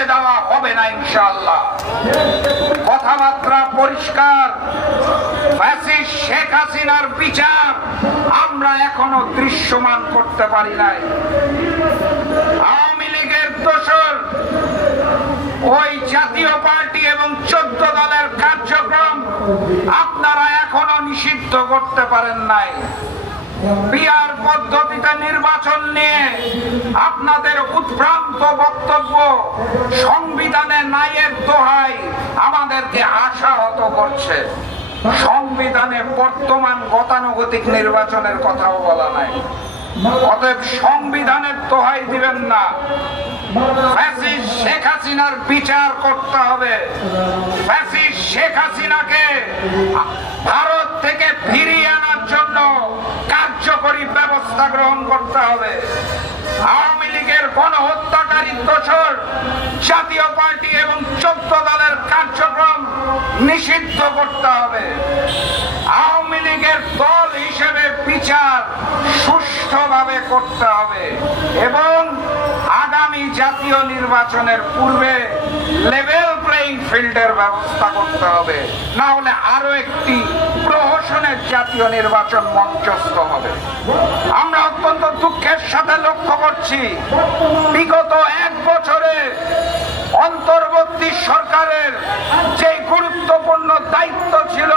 হতে দেওয়া হবে না ইনশাআল্লাহ। কথাবার্তা পরিষ্কার। ফ্যাসিস্ট শেখ হাসিনার বিচার আমরা এখনো দৃশ্যমান করতে পারি নাই। আওয়ামী লীগের দোসর ওই জাতীয় পার্টি এবং 14 দলের কার্যক্রম আপনারা এখনো নিষিদ্ধ করতে পারেন নাই। পিআর পদ্ধতিতে নির্বাচন নিয়ে আপনাদের উৎভ্রান্ত বক্তব্য সংবিধানে নাইয়ের দোহাই আমাদেরকে আশাহত করছে। সংবিধানে বর্তমান গতানুগতিক নির্বাচনের কথাও বলা নাই। অতএব সংবিধানের দোহাই দিবেন না। ফ্যাসিস্ট শেখ হাসিনার বিচার করতে হবে। ফ্যাসিস্ট শেখ হাসিনাকে ভারত থেকে ফিরিয়ে আনার জন্য কার্যকরী ব্যবস্থা গ্রহণ করতে হবে। আওয়ামী লীগের গণহত্যাকারী দোসর জাতীয় পার্টি এবং 14 দলের কার্যক্রম নিষিদ্ধ করতে হবে। আওয়ামী লীগের দল হিসেবে বিচার সুষ্ঠুভাবে করতে হবে এবং আগামী জাতীয় নির্বাচনের পূর্বে লেভেল প্লেইং ফিল্ডের ব্যবস্থা করতে হবে। না হলে আরো একটি প্রহসনের জাতীয় নির্বাচন মঞ্চস্থ হবে। আমরা অত্যন্ত দুঃখের সাথে লক্ষ্য করছি, বিগত 1 বছরে অন্তর্বর্তী সরকারের যে গুরুত্বপূর্ণ দায়িত্ব ছিল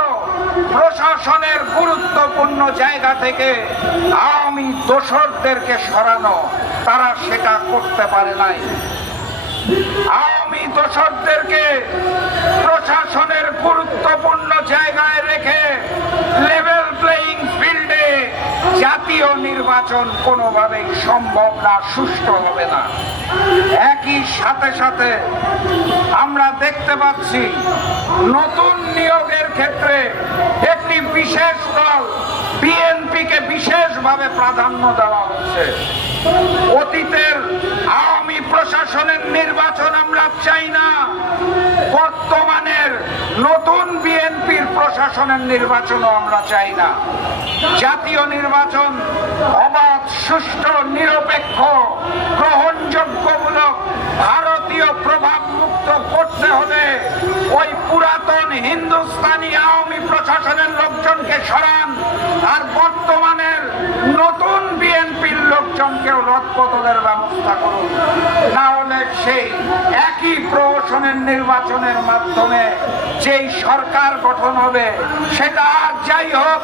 প্রশাসনের গুরুত্বপূর্ণ জায়গা থেকে আওয়ামী দোসরদেরকে সরানো, তারা সেটা করতে পারে নাই। আওয়ামী দোসরদেরকে প্রশাসনের গুরুত্বপূর্ণ জায়গায় রেখে লেভেল প্লেইং ফিল্ডে জাতীয় নির্বাচন কোনোভাবেই সম্ভব না, সুষ্ঠু হবে না। একই সাথে সাথে আমরা দেখতে পাচ্ছি নতুন নিয়োগের ক্ষেত্রে একটি বিশেষ দল বিএনপিকে বিশেষভাবে প্রাধান্য দেওয়া হচ্ছে। অতীতের আওয়ামী প্রশাসনের নির্বাচন আমরা চাই না, বর্তমানের নতুন বিএনপির প্রশাসনের নির্বাচনও আমরা চাই না। জাতীয় নির্বাচন অবাধ, সুষ্ঠু, নিরপেক্ষ, গ্রহণযোগ্যমূলক, ভারতীয় প্রভাব মুক্ত করতে হলে ওই পুরাতন হিন্দুস্তানি আওয়ামী প্রশাসনের লোকজনকে সরান আর বর্তমানের নতুন বিএনপির লোকজনকেও রদবদলের ব্যবস্থা করুন। না হলে সেই একই প্রহসনের নির্বাচনের মাধ্যমে যেই সরকার গঠন হবে সেটা আর যাই হোক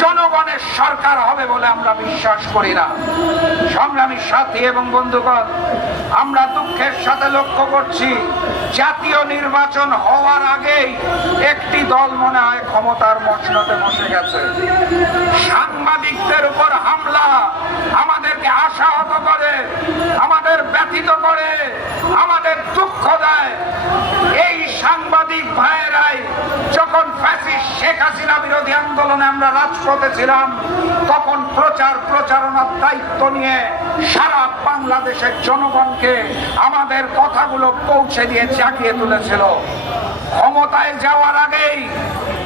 জনগণের সরকার হবে বলে আমরা বিশ্বাস করি না। সংগ্রামী সাথী এবং বন্ধুগণ, আমরা দুঃখের সাথে লক্ষ্য করছি জাতীয় নির্বাচন হওয়ার আগেই একটি দল মনে হয় ক্ষমতার মসনদে বসে গেছে। সাংবাদিকদের উপর হামলা আমাদেরকে আশাহত করে, আমাদের ব্যথিত করে, আমাদের দুঃখ দেয়। এই সাংবাদিক ভাইয়েরাই যখন ফ্যাসিস্ট শেখ হাসিনা বিরোধী আন্দোলনে আমরা রাজপথে ছিলাম তখন প্রচারণার দায়িত্ব নিয়ে সারা বাংলাদেশের জনগণকে আমাদের কথাগুলো পৌঁছে দিয়ে জাগিয়ে তুলেছিল। ক্ষমতায় যাওয়ার আগেই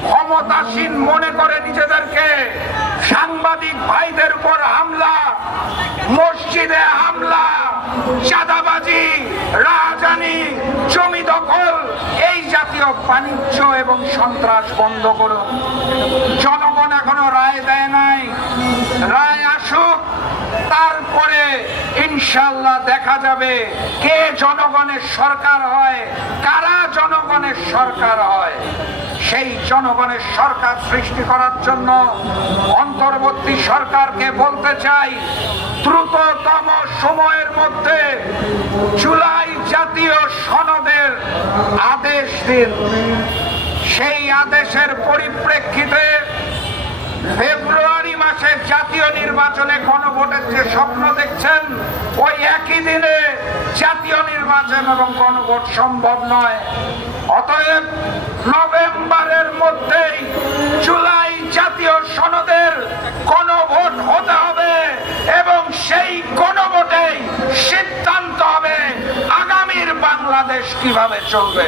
ক্ষমতাসীন মনে করে নিজেদেরকে সাংবাদিক ভাইদের উপর হামলা, মসজিদে হামলা, চাঁদাবাজি, রাজধানী, জমি দখল, এই জাতীয় বাণিজ্য এবং সন্ত্রাস বন্ধ করুন। জনগণ এখনো রায় দেয় নাই, রায় আসুক, তারপরে ইনশাআল্লাহ দেখা যাবে কে জনগণের সরকার হয়, কারা জনগণের সরকার হয়। সেই জনগণের সরকার সৃষ্টি করার জন্য অন্তর্বর্তী সরকারকে বলতে চাই, দ্রুততম সময়ের মধ্যে জুলাই জাতীয় সনদের আদেশ দিন। সেই আদেশের পরিপ্রেক্ষিতে ফেব্রুয়ারি মাসে জাতীয় নির্বাচনে গণভোটের যে স্বপ্ন দেখছেন ওই একই দিনে জাতীয় নির্বাচন এবং গণভোট সম্ভব নয়। অতএব নভেম্বরের মধ্যেই জুলাই জাতীয় সনদের গণভোট হতে হবে এবং সেই গণভোটেই সিদ্ধান্ত হবে আগামীর বাংলাদেশ কিভাবে চলবে।